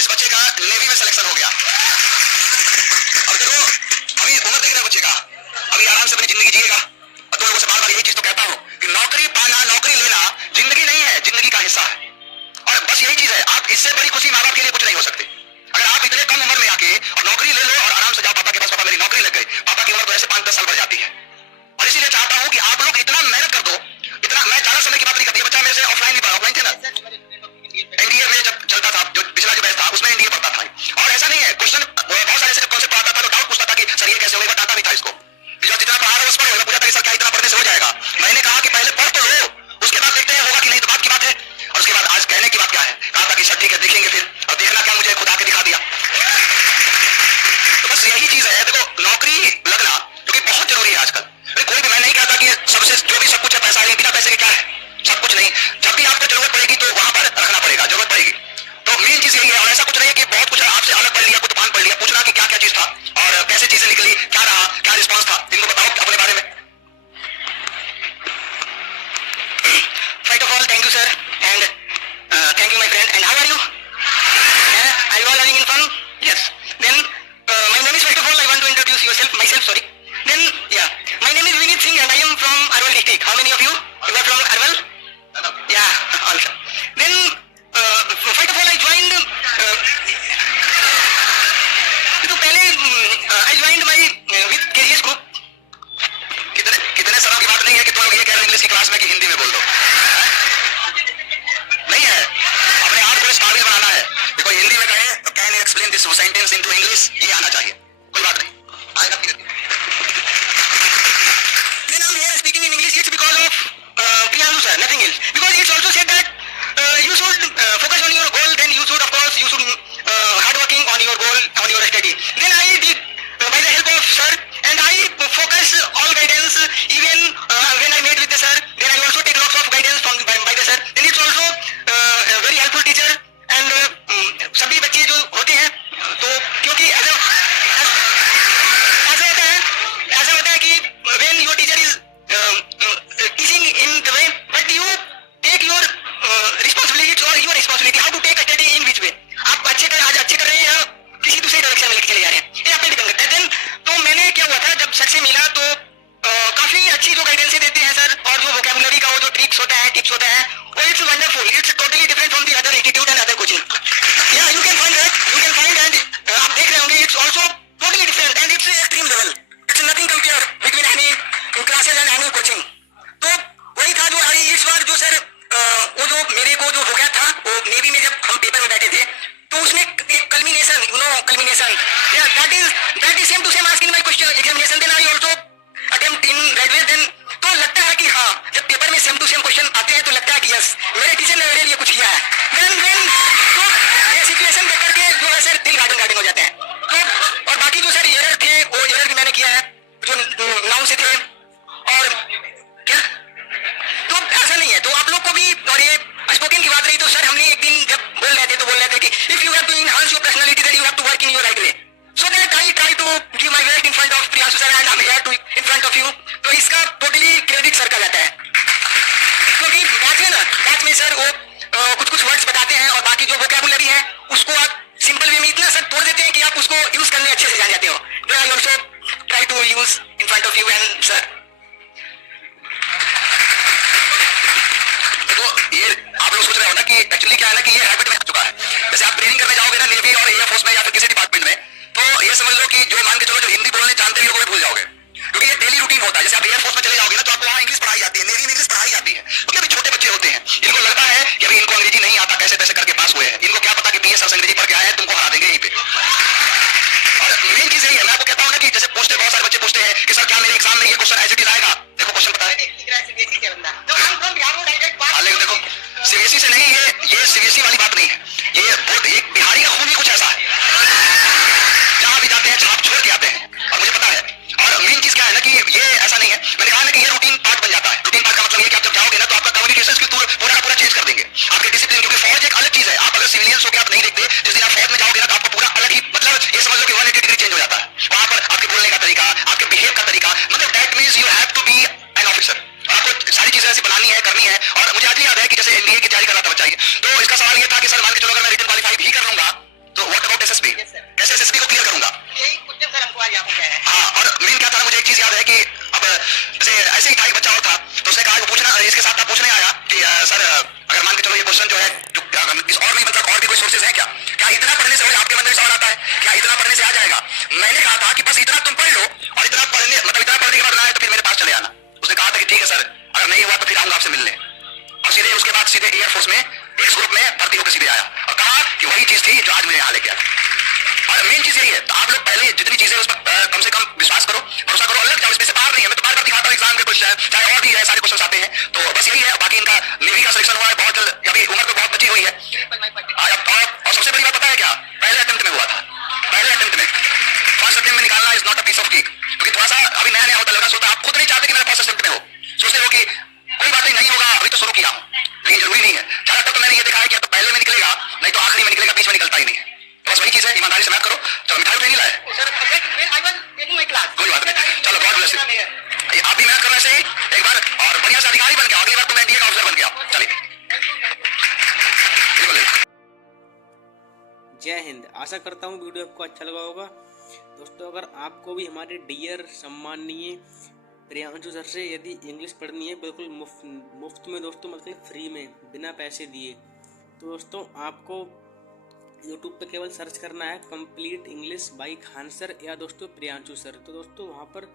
इस बच्चे का नेवी में सिलेक्शन हो गया। अब देखो, अभी उम्र देख रहे बच्चे का, अभी आराम से अपनी जिंदगी जिएगा। और तुम लोगों से बार बार यही चीज तो कहता हूं कि नौकरी पाना, नौकरी लेना जिंदगी नहीं है, जिंदगी का हिस्सा है। और बस यही चीज है, आप इससे बड़ी खुशी माँ बाप के लिए कुछ नहीं हो सकते। अगर आप इतने कम उम्र में आके और नौकरी ले लो और आराम से जाओ पापा के पास, पापा मेरी नौकरी लग गई, पापा की उम्र तो ऐसे 5-10 साल बढ़ जाती है। और इसीलिए चाहता हूं कि आप लोग इतना मेहनत कर दो, इतना, मैं ज्यादा समय की बात नहीं करती। बच्चा मेरे से ऑफलाइन ही पढ़ा, ऑफलाइन थे ना, एनडीए में जब चलता था, जो पिछला जो बैच था उसमें एनडीए पढ़ता था। और ऐसा नहीं है, क्वेश्चन बहुत सारे ऐसे कॉन्सेप्ट पढ़ाता था तो डाउट पूछता था कि सर ये कैसे होगा, बताता भी था इसको। जितना पढ़ा रहा है उस पर पूछा था सर क्या इतना पढ़ने से हो जाएगा। मैंने कहा कि पहले पढ़ तो लो, उसके बाद देखते हैं होगा कि नहीं, तो बात की बात है। और उसके बाद आज कहने की बात क्या है, कहा था कि सर ठीक है देखेंगे फिर, और देखना क्या, मुझे खुदा के दिखा दिया। तो बस यही चीज है। देखो, नौकरी लगना जो कि बहुत जरूरी है आजकल। कोई भी, मैं नहीं कहता कि सबसे जो भी सब कुछ है पैसा ही, बिना पैसे के क्या है, सब कुछ नहीं। जब भी आपको जरूरत पड़ेगी तो वहां पर रखना पड़ेगा, जरूरत पड़ेगी। तो मेन चीज यही है। और ऐसा कुछ नहीं है कि बहुत कुछ आपसे अलग पढ़ लिया, कुछ पान पढ़ लिया, पूछना कि क्या क्या चीज था और कैसे चीजें निकली, क्या रहा, क्या रिस्पॉन्स था, इनको बताओ अपने बारे में। First of all thank you sir, and thank you my friend, and how are you? Are you all having fun? Yes. Then my name is, first of all I want to introduce myself, sorry. Then yeah, my name is Vinit Singh and I am from Arwal district. How many of you are from Arwal? Yeah, also. Then first of all I joined तो पहले I joined my with KGS group. कितने शर्म की बात नहीं है कि तुम लोग ये कह रहे हो इंग्लिश की क्लास में कि हिंदी में बोल दो। नहीं है, अपने आप को इस काबिल बनाना है। देखो हिंदी में कहे तो can you explain this sentence into English, ये आना चाहिए, कोई बात नहीं, आएगा फिर। Then I'm here speaking in English. It's because of Priyanshu sir, nothing else. Because it's also said that you should focus on your goal. Then you should, of course, you should hard working on your goal, on your study. Then I did by the help of sir, and I focus all guidance. Even when I met with the sir, then I also take lots of guidance from by the sir. Then it's also a very helpful teacher. And सभी बच्चे जो होते हैं तो क्योंकि ऐसा होता है कि when your teacher is teaching in the way, but you take your responsibility or your responsibility how to take a study in which way. आप आज अच्छे कर रहे हैं या किसी दूसरे डायरेक्शन में लेके चले जा रहे हैं, ये आप पे डिपेंड करता है। देन तो मैंने क्या हुआ था, जब सर से मिला तो काफी अच्छी जो गाइडेंस देते हैं सर, और जो वोकैबुलरी का वो जो ट्रिक्स होता है, टिप्स होता है, वो it's wonderful, it's totally different from the other institute and other coaching. Yeah, you can find that. You can find and आप देख रहे होंगे it's also totally different and it's extreme level. It's nothing compare between any classes and any coaching. तो वही था जो इस बार जो सर वो जो मेरे को जो vocab था, वो नेवी में जब हम पेपर में बैठे थे तो उसने एक culmination, culmination. Yeah, that is same to same asking my question examination. Then I also attempt in graduate. Then तो लगता है कि हाँ, जब पेपर में सेम टू सेम क्वेश्चन आते हैं तो लगता है कि यस मेरे टीचर ने मेरे लिए कुछ किया है। Then तो ये सिचुएशन देख करके जो है सर दिल गार्डन हो जाता है। तो और बाकी जो सर एरर थे वो एरर भी मैंने किया है जो नाउन से थे, और क्या तो ऐसा नहीं है। तो आप लोग को भी, और ये स्पोकन की बात रही तो सर हमने एक दिन जब बोल रहे थे तो बोल रहे थे कि if you have to enhance your personality then you have to work in your right way, so that I try to give my best in front of Priyanshu sir and I am here to in front of you. तो इसका totally credit sir का जाता है, क्योंकि batch में sir वो कुछ words बताते हैं और बाकी जो वोकैबुलरी है उसको आप सिंपल वे में इतना सर तोड़ देते हैं कि आप उसको यूज करने अच्छे से जान जाते हो। Then I also try to use in front of you and sir. देखो ये आप लोग सोच रहे हो ना कि एक्चुअली क्या है ना कि ये हैबिट में आ चुका है। जैसे आप ट्रेनिंग करने जाओगे ना नेवी और एयरफोर्स में या फिर किसी डिपार्टमेंट में, तो ये समझ लो कि जो मान के चलो जो हिंदी बोलने जानते हैं लोग भूल जाओगे, क्योंकि ये डेली रूटीन होता है। जैसे आप एयरफोर्स में चले जाओगे ना तो आपको वहाँ इंग्लिश पढ़ाई जाती है, नेवी में इंग्लिश पढ़ाई जाती है, क्योंकि अभी छोटे बच्चे होते हैं, इनको लगता है कि अभी इनको अंग्रेजी नहीं आता, कैसे तैसे करके पास हुए हैं, इनको क्या पता कि पीएस अंग्रेजी पढ़ के आए हैं, तुमको हरा देंगे यहीं पे। और मेन चीज यही है, मैं आपको कहता हूँ ना कि जैसे पूछते बहुत सारे बच्चे पूछते हैं कि सर क्या मेरे एग्जाम में ये क्वेश्चन एज इट इज आएगा। देखो क्वेश्चन पता है, देखो सीबीएसई से नहीं, ये सीबीएसई वाली बात नहीं है, ये एक बिहारी का खून ही कुछ ऐसा है, जहां भी जाते हैं छाप छोड़ के आते हैं, और मुझे पता है। और मेन चीज क्या है ना कि ये ऐसा नहीं है, मैंने कहा ना कि ये रूटीन पार्ट बन जाता है। रूटीन पार्ट का मतलब ये कि आप जब जाओगे ना तो आपका कम्युनिकेशन स्किल पूरा का पूरा चेंज कर देंगे, आपके डिसिप्लिन, क्योंकि फौज एक अलग चीज है। आप अगर सिविलियंस हो के आप नहीं देखते, जिस दिन आप फौज में जाओगे ना तो आपको पूरा अलग ही, मतलब ये समझ लो कि 180 डिग्री चेंज हो जाता है। वहां पर आपके बोलने का तरीका, आपके बिहेव का तरीका, मतलब that means you have to be an officer. आपको सारी चीजें ऐसी बनानी है, करनी है। और मुझे आज भी याद है कि जैसे एनडीए की तैयारी कर रहा था बच्चा, तो इसका सवाल ये था कि सर मान के चलो अगर मैं रिटन क्वालिफाई भी कर लूंगा तो क्वेश्चन जो है जो इस और भी मतलब और भी कोई सोर्सेज है क्या? क्या इतना पढ़ने से आपके मन में सवाल आता है क्या इतना पढ़ने से आ जाएगा? मैंने कहा था कि बस इतना तुम पढ़ लो और इतना पढ़ने मतलब इतना पढ़ने के बाद ना है तो फिर मेरे पास चले आना। उसने कहा था कि ठीक है सर, अगर नहीं हुआ तो फिर आऊंगा आपसे मिलने। और सीधे उसके बाद सीधे एयरफोर्स में एक्स ग्रुप में भर्ती होकर सीधे आया और कहा कि वही चीज थी जो आज मेरे यहाँ लेके आया। और मेन चीज यही है, तो आप लोग पहले जितनी चीजें उस पर कम से कम विश्वास करो, भरोसा करो, अलग जाओ, इसमें से बाहर नहीं है। मैं तो बार बार दिखाता हूँ एग्जाम के क्वेश्चन, चाहे और भी है सारे क्वेश्चन आते हैं, तो बस यही है। बाकी इनका नेवी का सिलेक्शन हुआ है बहुत जल्द, अभी उम्र तो बहुत बची हुई है। और सबसे बड़ी बात पता है क्या, पहले अटेम्प्ट में हुआ था, पहले अटेम्प्ट में। फर्स्ट अटेम्प्ट में निकालना is not a piece of cake, क्योंकि थोड़ा सा अभी नया नया होता लगा सोता, आप खुद नहीं चाहते कि मेरा फर्स्ट अटेम्प्ट में हो, सोचते हो कि कोई बात नहीं होगा, अभी तो शुरू किया हूं, लेकिन जरूरी नहीं है। ज्यादातर तो मैंने ये देखा है कि या तो पहले में निकलेगा, नहीं तो आखिरी में निकलेगा, बीच में निकलता ही नहीं है। तो बस वही चीज है, ईमानदारी से मैथ करो। चलो मिठाई नहीं लाए, कोई बात नहीं, चलो बहुत ब्लेस। आप भी मैथ करो ऐसे ही एक बार, और बढ़िया से अधिकारी बन गया, अगली बार तो मैं एनडीए का ऑफिसर बन गया। चलिए जय हिंद। आशा करता हूँ वीडियो आपको अच्छा लगा होगा। दोस्तों, अगर आपको भी हमारे डियर सम्माननीय प्रियांशु सर से यदि इंग्लिश पढ़नी है बिल्कुल मुफ्त में दोस्तों, मतलब फ्री में बिना पैसे दिए, तो दोस्तों आपको यूट्यूब पे केवल सर्च करना है complete English by Khan sir या दोस्तों प्रियांशु सर। तो दोस्तों वहाँ पर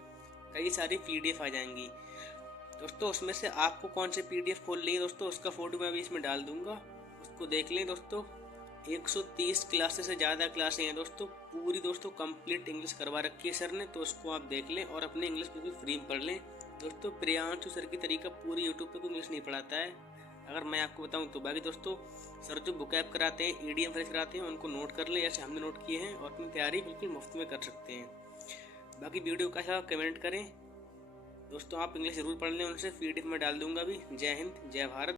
कई सारी PDF आ जाएंगी दोस्तों। उसमें से आपको कौन से PDF खोल ली दोस्तों, उसका फोटो मैं भी इसमें डाल दूंगा, उसको देख लें दोस्तों। 130 क्लासेस से ज़्यादा क्लासें हैं दोस्तों, पूरी दोस्तों कंप्लीट इंग्लिश करवा रखी है सर ने, तो उसको आप देख लें और अपनी इंग्लिश बिल्कुल फ्री में पढ़ लें दोस्तों। प्रियांशु सर की तरीका पूरी यूट्यूब पे कोई इंग्लिश नहीं पढ़ाता है, अगर मैं आपको बताऊं तो। बाकी दोस्तों सर जो बुकैब कराते हैं, EDM फ्रेश कराते हैं, उनको नोट कर लें जैसे हमने नोट किए हैं, और अपनी तैयारी बिल्कुल मुफ्त में कर सकते हैं। बाकी वीडियो कैसा कमेंट करें दोस्तों, आप इंग्लिश जरूर पढ़ लें उनसे, PDF में डाल दूंगा भी। जय हिंद, जय भारत।